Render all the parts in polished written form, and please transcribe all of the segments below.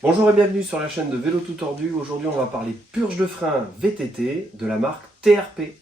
Bonjour et bienvenue sur la chaîne de Vélo Tout Tordu. Aujourd'hui on va parler purge de frein VTT de la marque TRP.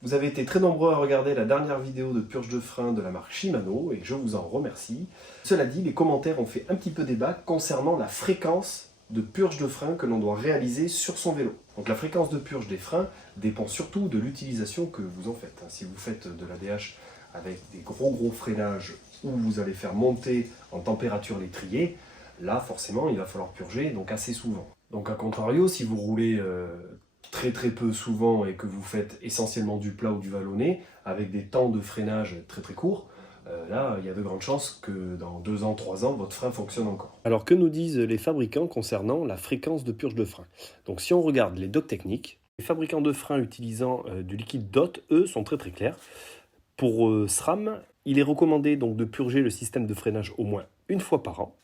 Vous avez été très nombreux à regarder la dernière vidéo de purge de frein de la marque Shimano et je vous en remercie. Cela dit, les commentaires ont fait un petit peu débat concernant la fréquence de purge de frein que l'on doit réaliser sur son vélo. Donc la fréquence de purge des freins dépend surtout de l'utilisation que vous en faites. Si vous faites de l'ADH avec des gros freinages où vous allez faire monter en température l'étrier, là forcément il va falloir purger donc assez souvent. Donc à contrario, si vous roulez très peu souvent et que vous faites essentiellement du plat ou du vallonné avec des temps de freinage très courts, là, il y a de grandes chances que dans 2 ans, 3 ans, votre frein fonctionne encore. Alors, que nous disent les fabricants concernant la fréquence de purge de frein? Donc, si on regarde les docs techniques, les fabricants de freins utilisant du liquide DOT, eux, sont très clairs. Pour SRAM, il est recommandé donc de purger le système de freinage au moins une fois par an.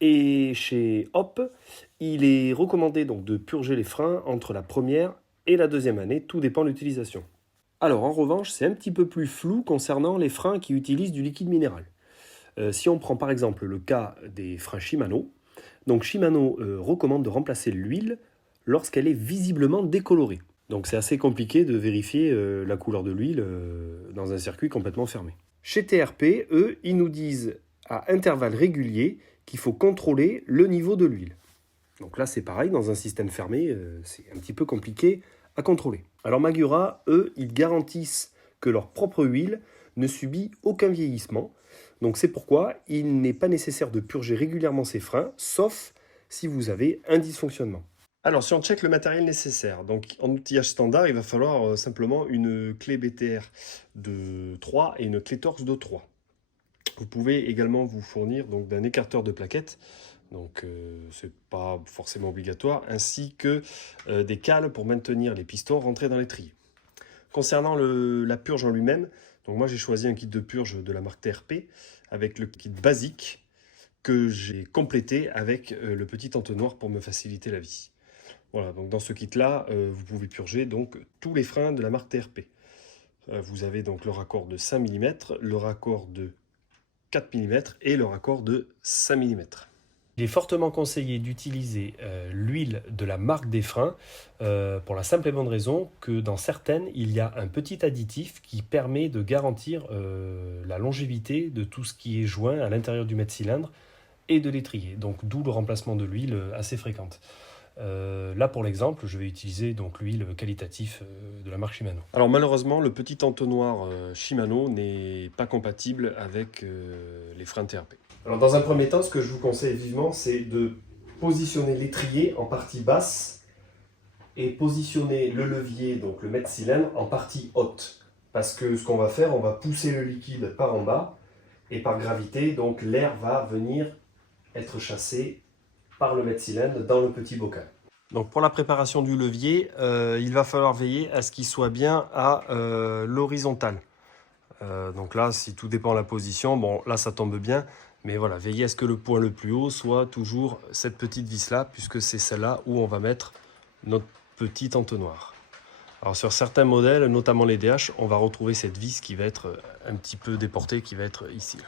Et chez HOP, il est recommandé donc de purger les freins entre la première et la deuxième année, tout dépend de l'utilisation. Alors en revanche, c'est un petit peu plus flou concernant les freins qui utilisent du liquide minéral. Si on prend par exemple le cas des freins Shimano, donc Shimano recommande de remplacer l'huile lorsqu'elle est visiblement décolorée. Donc c'est assez compliqué de vérifier la couleur de l'huile dans un circuit complètement fermé. Chez TRP, eux, ils nous disent à intervalles réguliers qu'il faut contrôler le niveau de l'huile. Donc là c'est pareil, dans un système fermé, c'est un petit peu compliqué à contrôler. Alors Magura, eux, ils garantissent que leur propre huile ne subit aucun vieillissement. Donc c'est pourquoi il n'est pas nécessaire de purger régulièrement ces freins, sauf si vous avez un dysfonctionnement. Alors si on check le matériel nécessaire, donc en outillage standard, il va falloir simplement une clé BTR de 3 et une clé Torx de 3. Vous pouvez également vous fournir donc d'un écarteur de plaquettes, donc c'est pas forcément obligatoire, ainsi que des cales pour maintenir les pistons rentrés dans l'étrier. Concernant la purge en lui-même, donc moi j'ai choisi un kit de purge de la marque TRP avec le kit basique que j'ai complété avec le petit entonnoir pour me faciliter la vie. Voilà, donc dans ce kit-là, vous pouvez purger donc tous les freins de la marque TRP. Vous avez donc le raccord de 5 mm, le raccord de 4 mm et le raccord de 5 mm. Il est fortement conseillé d'utiliser l'huile de la marque des freins pour la simple et bonne raison que dans certaines, il y a un petit additif qui permet de garantir la longévité de tout ce qui est joint à l'intérieur du mètre-cylindre et de l'étrier. Donc d'où le remplacement de l'huile assez fréquente. Là pour l'exemple, je vais utiliser donc l'huile qualitative de la marque Shimano. Alors malheureusement, le petit entonnoir Shimano n'est pas compatible avec les freins TRP. Alors dans un premier temps, ce que je vous conseille vivement, c'est de positionner l'étrier en partie basse et positionner le levier, donc le mètre-cylindre, en partie haute. Parce que ce qu'on va faire, on va pousser le liquide par en bas et par gravité, donc l'air va venir être chassé par le mètre-cylindre dans le petit bocal. Donc pour la préparation du levier, il va falloir veiller à ce qu'il soit bien à l'horizontale. Donc là, si tout dépend de la position, bon là ça tombe bien, mais voilà, veillez à ce que le point le plus haut soit toujours cette petite vis là, puisque c'est celle-là où on va mettre notre petit entonnoir. Alors sur certains modèles, notamment les DH, on va retrouver cette vis qui va être un petit peu déportée, qui va être ici.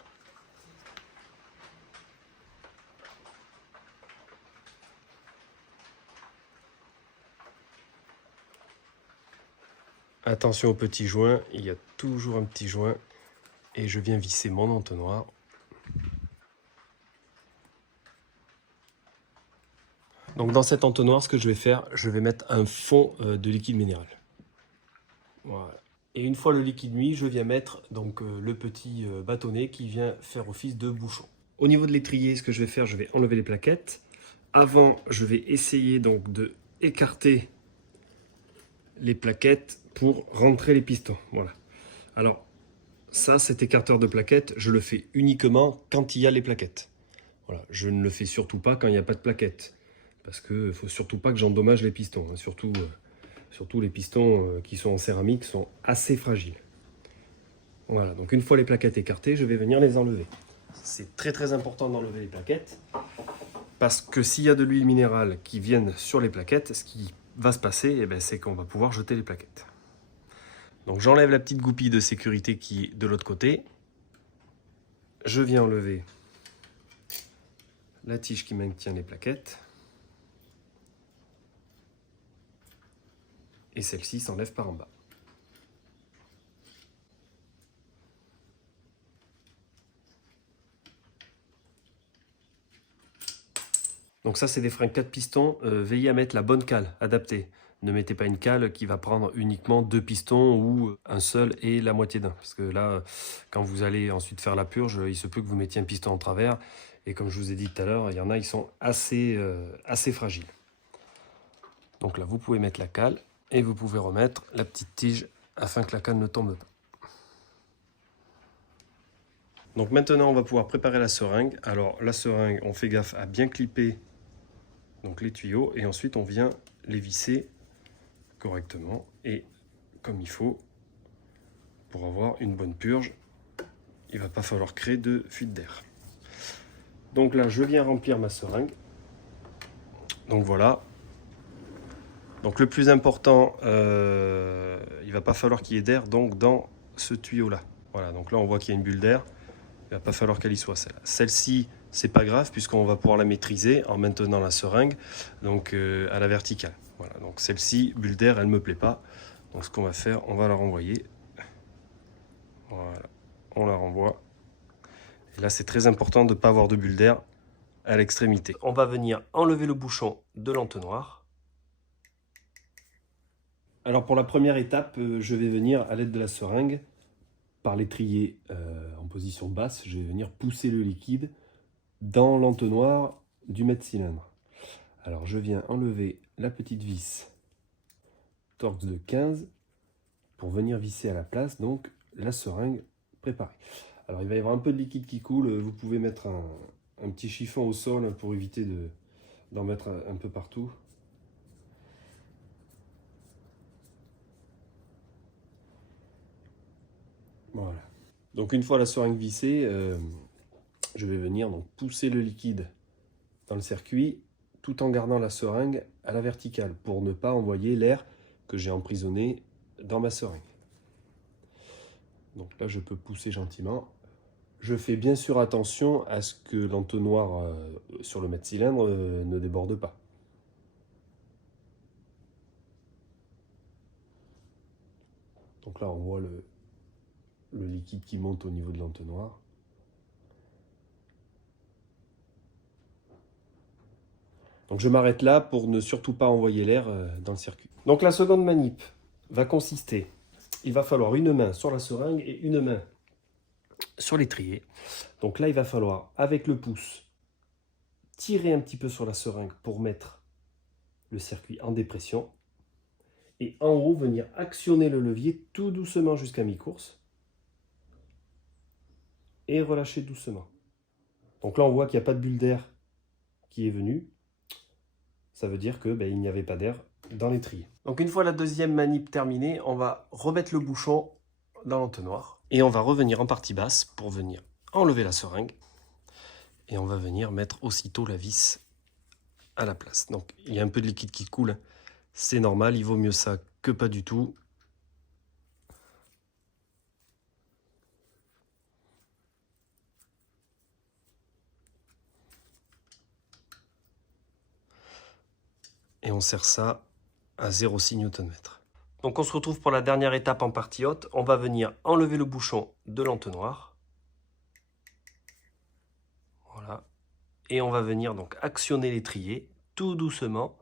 Attention au petit joint, il y a toujours un petit joint et je viens visser mon entonnoir. Donc dans cet entonnoir, ce que je vais faire, je vais mettre un fond de liquide minéral. Voilà. Et une fois le liquide mis, je viens mettre donc le petit bâtonnet qui vient faire office de bouchon. Au niveau de l'étrier, ce que je vais faire, je vais enlever les plaquettes. Avant, je vais essayer donc de écarter les plaquettes pour rentrer les pistons. Voilà. Alors, ça, cet écarteur de plaquettes, je le fais uniquement quand il y a les plaquettes. Voilà. Je ne le fais surtout pas quand il n'y a pas de plaquettes. Parce qu'il ne faut surtout pas que j'endommage les pistons. Hein. Surtout les pistons qui sont en céramique sont assez fragiles. Voilà, donc une fois les plaquettes écartées, je vais venir les enlever. C'est très important d'enlever les plaquettes. Parce que s'il y a de l'huile minérale qui vienne sur les plaquettes, ce qui va se passer, c'est qu'on va pouvoir jeter les plaquettes. Donc j'enlève la petite goupille de sécurité qui est de l'autre côté. Je viens enlever la tige qui maintient les plaquettes. Et celle-ci s'enlève par en bas. Donc ça, c'est des freins 4 pistons. Veillez à mettre la bonne cale adaptée. Ne mettez pas une cale qui va prendre uniquement 2 pistons ou un seul et la moitié d'un. Parce que là, quand vous allez ensuite faire la purge, il se peut que vous mettiez un piston en travers. Et comme je vous ai dit tout à l'heure, il y en a, ils sont assez fragiles. Donc là, vous pouvez mettre la cale et vous pouvez remettre la petite tige afin que la cale ne tombe pas. Donc maintenant, on va pouvoir préparer la seringue. Alors la seringue, on fait gaffe à bien clipper donc les tuyaux et ensuite on vient les visser correctement et comme il faut pour avoir une bonne purge. Il va pas falloir créer de fuite d'air. Donc là, je viens remplir ma seringue. Donc voilà. Donc le plus important, il va pas falloir qu'il y ait d'air donc dans ce tuyau là. Voilà, donc là on voit qu'il y a une bulle d'air. Il va pas falloir qu'elle y soit celle-là. Celle-ci, c'est pas grave puisqu'on va pouvoir la maîtriser en maintenant la seringue donc à la verticale. Voilà, donc celle-ci, bulle d'air, elle me plaît pas. Donc ce qu'on va faire, on va la renvoyer. Voilà, on la renvoie. Et là, c'est très important de ne pas avoir de bulle d'air à l'extrémité. On va venir enlever le bouchon de l'entonnoir. Alors pour la première étape, je vais venir à l'aide de la seringue, par l'étrier en position basse, je vais venir pousser le liquide dans l'entonnoir du mètre-cylindre. Alors je viens enlever la petite vis Torx de 15 pour venir visser à la place donc la seringue préparée. Alors il va y avoir un peu de liquide qui coule, vous pouvez mettre un petit chiffon au sol pour éviter d'en mettre un peu partout. Voilà. Donc une fois la seringue vissée, je vais venir donc pousser le liquide dans le circuit tout en gardant la seringue à la verticale pour ne pas envoyer l'air que j'ai emprisonné dans ma seringue. Donc là je peux pousser gentiment. Je fais bien sûr attention à ce que l'entonnoir sur le mètre-cylindre ne déborde pas. Donc là on voit le liquide qui monte au niveau de l'entonnoir. Donc je m'arrête là pour ne surtout pas envoyer l'air dans le circuit. Donc la seconde manip va consister, il va falloir une main sur la seringue et une main sur l'étrier. Donc là il va falloir avec le pouce tirer un petit peu sur la seringue pour mettre le circuit en dépression. Et en haut venir actionner le levier tout doucement jusqu'à mi-course. Et relâcher doucement. Donc là on voit qu'il n'y a pas de bulle d'air qui est venue. Ça veut dire que il n'y avait pas d'air dans l'étrier. Donc une fois la deuxième manip terminée, on va remettre le bouchon dans l'entonnoir. Et on va revenir en partie basse pour venir enlever la seringue. Et on va venir mettre aussitôt la vis à la place. Donc il y a un peu de liquide qui coule. C'est normal, il vaut mieux ça que pas du tout. Et on serre ça à 0,6 Nm. Donc on se retrouve pour la dernière étape en partie haute. On va venir enlever le bouchon de l'entonnoir. Voilà. Et on va venir donc actionner l'étrier tout doucement.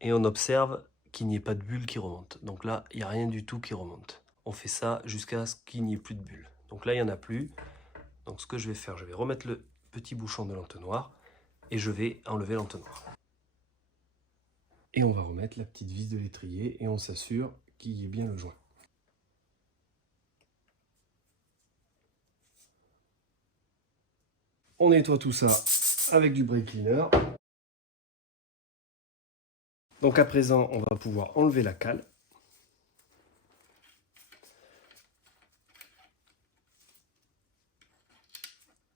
Et on observe qu'il n'y ait pas de bulle qui remonte. Donc là, il n'y a rien du tout qui remonte. On fait ça jusqu'à ce qu'il n'y ait plus de bulles. Donc là, il n'y en a plus. Donc ce que je vais faire, je vais remettre le petit bouchon de l'entonnoir et je vais enlever l'entonnoir. Et on va remettre la petite vis de l'étrier et on s'assure qu'il y ait bien le joint. On nettoie tout ça avec du brake cleaner. Donc à présent, on va pouvoir enlever la cale.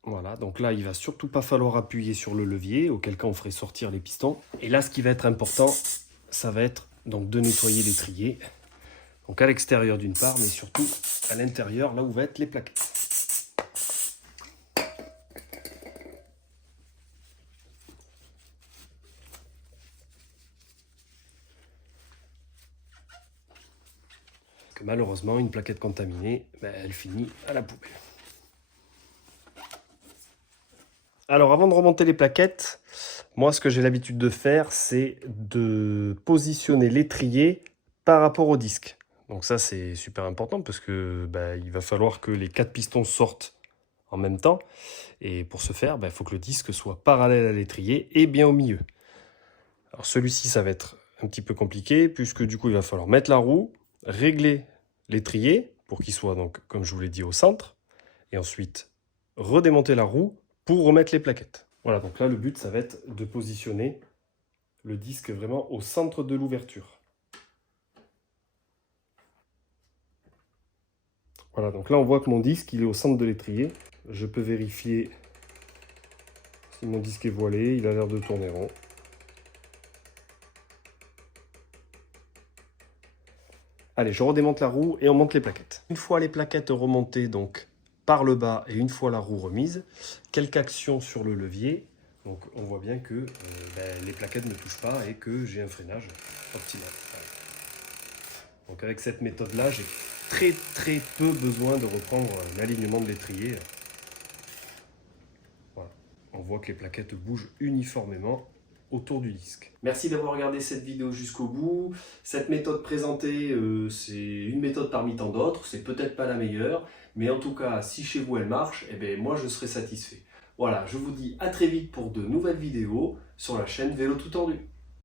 Voilà, donc là, il va surtout pas falloir appuyer sur le levier, auquel cas on ferait sortir les pistons. Et là, ce qui va être important, ça va être donc de nettoyer l'étrier Donc à l'extérieur d'une part, mais surtout à l'intérieur, là où vont être les plaquettes. Parce que malheureusement, une plaquette contaminée, elle finit à la poubelle. Alors avant de remonter les plaquettes, moi ce que j'ai l'habitude de faire, c'est de positionner l'étrier par rapport au disque. Donc ça c'est super important parce que il va falloir que les 4 pistons sortent en même temps. Et pour ce faire, il faut que le disque soit parallèle à l'étrier et bien au milieu. Alors celui-ci, ça va être un petit peu compliqué puisque du coup il va falloir mettre la roue, régler l'étrier pour qu'il soit donc, comme je vous l'ai dit, au centre. Et ensuite redémonter la roue pour remettre les plaquettes. Voilà, donc là le but ça va être de positionner le disque vraiment au centre de l'ouverture. Voilà, donc là on voit que mon disque il est au centre de l'étrier. Je peux vérifier si mon disque est voilé, il a l'air de tourner rond. Allez, je redémonte la roue et on monte les plaquettes. Une fois les plaquettes remontées donc par le bas et une fois la roue remise, quelques actions sur le levier. Donc on voit bien que les plaquettes ne touchent pas et que j'ai un freinage optimal. Voilà. Donc avec cette méthode-là, j'ai très peu besoin de reprendre l'alignement de l'étrier. Voilà. On voit que les plaquettes bougent uniformément autour du disque. Merci d'avoir regardé cette vidéo jusqu'au bout. Cette méthode présentée, c'est une méthode parmi tant d'autres. C'est peut-être pas la meilleure, mais en tout cas, si chez vous elle marche, moi je serai satisfait. Voilà, je vous dis à très vite pour de nouvelles vidéos sur la chaîne Vélo Tout Tordu.